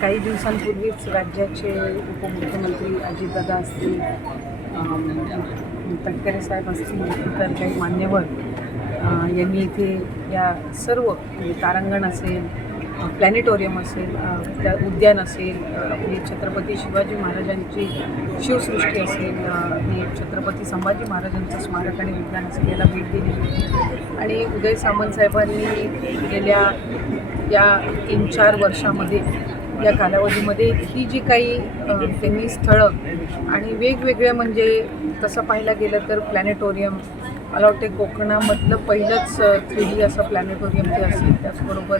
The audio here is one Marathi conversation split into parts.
काही दिवसांपूर्वीच राज्याचे उपमुख्यमंत्री अजितदादा असतील, तटकरे साहेब असतील, इतर काही मान्यवर यांनी इथे या सर्व तारांगण असेल, प्लॅनेटोरियम असेल, त्या उद्यान असेल, आपली छत्रपती शिवाजी महाराजांची शिवसृष्टी असेल, हे छत्रपती संभाजी महाराजांचं स्मारक आणि उद्यान असेल, याला भेट दिली. आणि उदय सामंत साहेबांनी गेल्या या 3-4 वर्षामध्ये या कालावधीमध्ये ही जी काही त्यांनी स्थळं आणि वेगवेगळ्या, म्हणजे तसं पाहायला गेलं तर प्लॅनेटोरियम, मला वाटते कोकणामधलं पहिलंच 3D असं प्लॅनेटोरियम ते असेल. त्याचबरोबर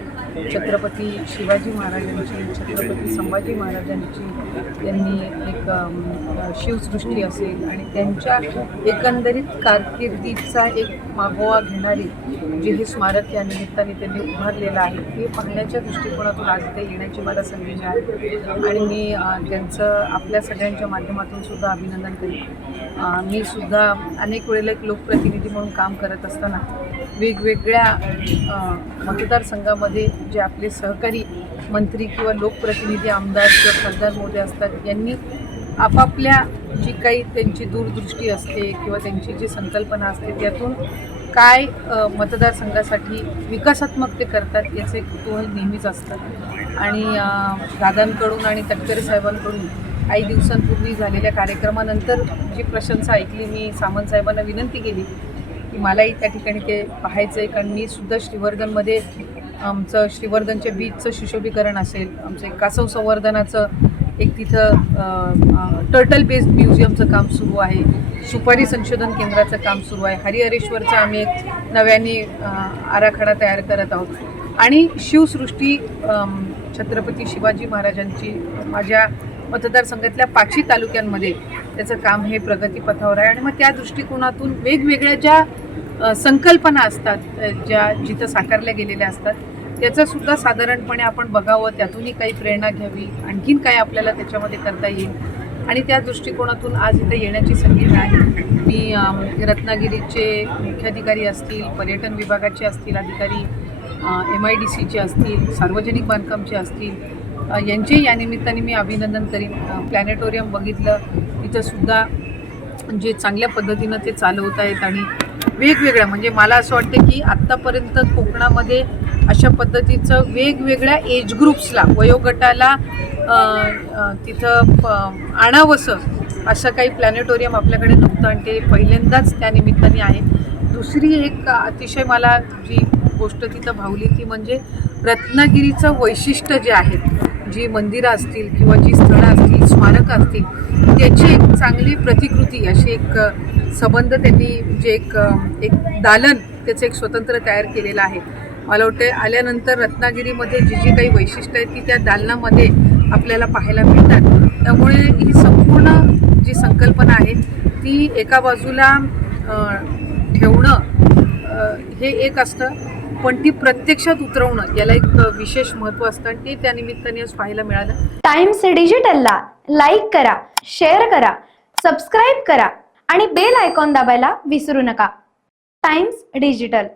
छत्रपती शिवाजी महाराजांची, छत्रपती संभाजी महाराजांची यांनी एक शिवसृष्टी असेल आणि त्यांच्या एकंदरीत कारकिर्दीचा एक मागोवा घेणारी जे हे स्मारक या निमित्ताने त्यांनी उभारलेलं आहे, हे पाहण्याच्या दृष्टिकोनातून आज इथे येण्याची मला संधी मिळाली आणि मी त्यांचं आपल्या सगळ्यांच्या माध्यमातून सुद्धा अभिनंदन करेन. मी सुद्धा अनेक वेळेला एक लोकप्रतिनिधी म्हणून काम करत असताना वेगवेगळ्या मतदारसंघामध्ये जे आपले सहकारी मंत्री किंवा लोकप्रतिनिधी, आमदार किंवा खासदार मोठे असतात, यांनी आपापल्या जी काही त्यांची दूरदृष्टी असते किंवा त्यांची जी संकल्पना असते त्यातून काय मतदारसंघासाठी विकासात्मक ते करतात याचं एक कुतूहल नेहमीच असतं. आणि दादांकडून आणि तटकरे साहेबांकडून काही दिवसांपूर्वी झालेल्या कार्यक्रमानंतर जी प्रशंसा ऐकली, मी सामंत साहेबांना विनंती केली की मलाही त्या ठिकाणी ते पाहायचं आहे, कारण मी सुद्धा श्रीवर्धनमध्ये आमचं श्रीवर्धनच्या बीचचं सुशोभीकरण असेल, आमचं एक कासव संवर्धनाचं एक तिथं टर्टल बेस्ड म्युझियमचं काम सुरू आहे, सुपारी संशोधन केंद्राचं काम सुरू आहे, हरिहरेश्वरचं आम्ही एक नव्याने आराखडा तयार करत आहोत आणि शिवसृष्टी छत्रपती शिवाजी महाराजांची माझ्या मतदारसंघातल्या 5 तालुक्यांमध्ये त्याचं काम हे प्रगतीपथावर आहे. आणि मग त्या दृष्टिकोनातून वेगवेगळ्या ज्या संकल्पना असतात, ज्या जिथं साकारल्या गेलेल्या असतात, त्याचंसुद्धा साधारणपणे आपण बघावं, त्यातूनही काही प्रेरणा घ्यावी, आणखीन काय आपल्याला त्याच्यामध्ये करता येईल आणि त्या दृष्टिकोनातून आज इथं येण्याची संधी मिळाली. मी रत्नागिरीचे मुख्याधिकारी असतील, पर्यटन विभागाचे असतील अधिकारी, MIDCचे असतील, सार्वजनिक बांधकामचे असतील, यांचे या निमित्ताने मी अभिनंदन करीन. प्लॅनेटोरियम बघितलं, तिथंसुद्धा जे चांगल्या पद्धतीनं ते चालवत आहेत आणि वेगवेगळ्या, म्हणजे मला असं वाटतं की आत्तापर्यंत कोकणामध्ये अशा पद्धतीचं वेगवेगळ्या एज ग्रुप्सला, वयोगटाला तिथं आणावंसं असं काही प्लॅनेटोरियम आपल्याकडे नव्हतं आणि ते पहिल्यांदाच त्या निमित्ताने आहे. दुसरी एक अतिशय मला जी गोष्ट तिथं भावली ती म्हणजे रत्नागिरीचं वैशिष्ट्य जे आहे, जी मंदिरं असतील किंवा जी स्थळं असतील, स्मारकं असतील, त्याची एक चांगली प्रतिकृती, अशी एक संबंध त्यांनी जे एक दालन त्याचं एक स्वतंत्र तयार केलेलं आहे. मला वाटतं आल्यानंतर रत्नागिरीमध्ये जी जी काही वैशिष्ट्य आहेत ती त्या दालनामध्ये आपल्याला पाहायला मिळतात. त्यामुळे ही संपूर्ण जी संकल्पना आहे ती एका बाजूला ठेवणं हे एक असतं, पण ती प्रत्यक्षात उतरवणं याला एक विशेष महत्त्व असतं आणि ते त्या निमित्ताने आज पाहायला मिळालं. टाइम्स डिजिटलला लाईक करा, शेअर करा, सबस्क्राईब करा आणि बेल आयकॉन दाबायला विसरू नका. Times digital.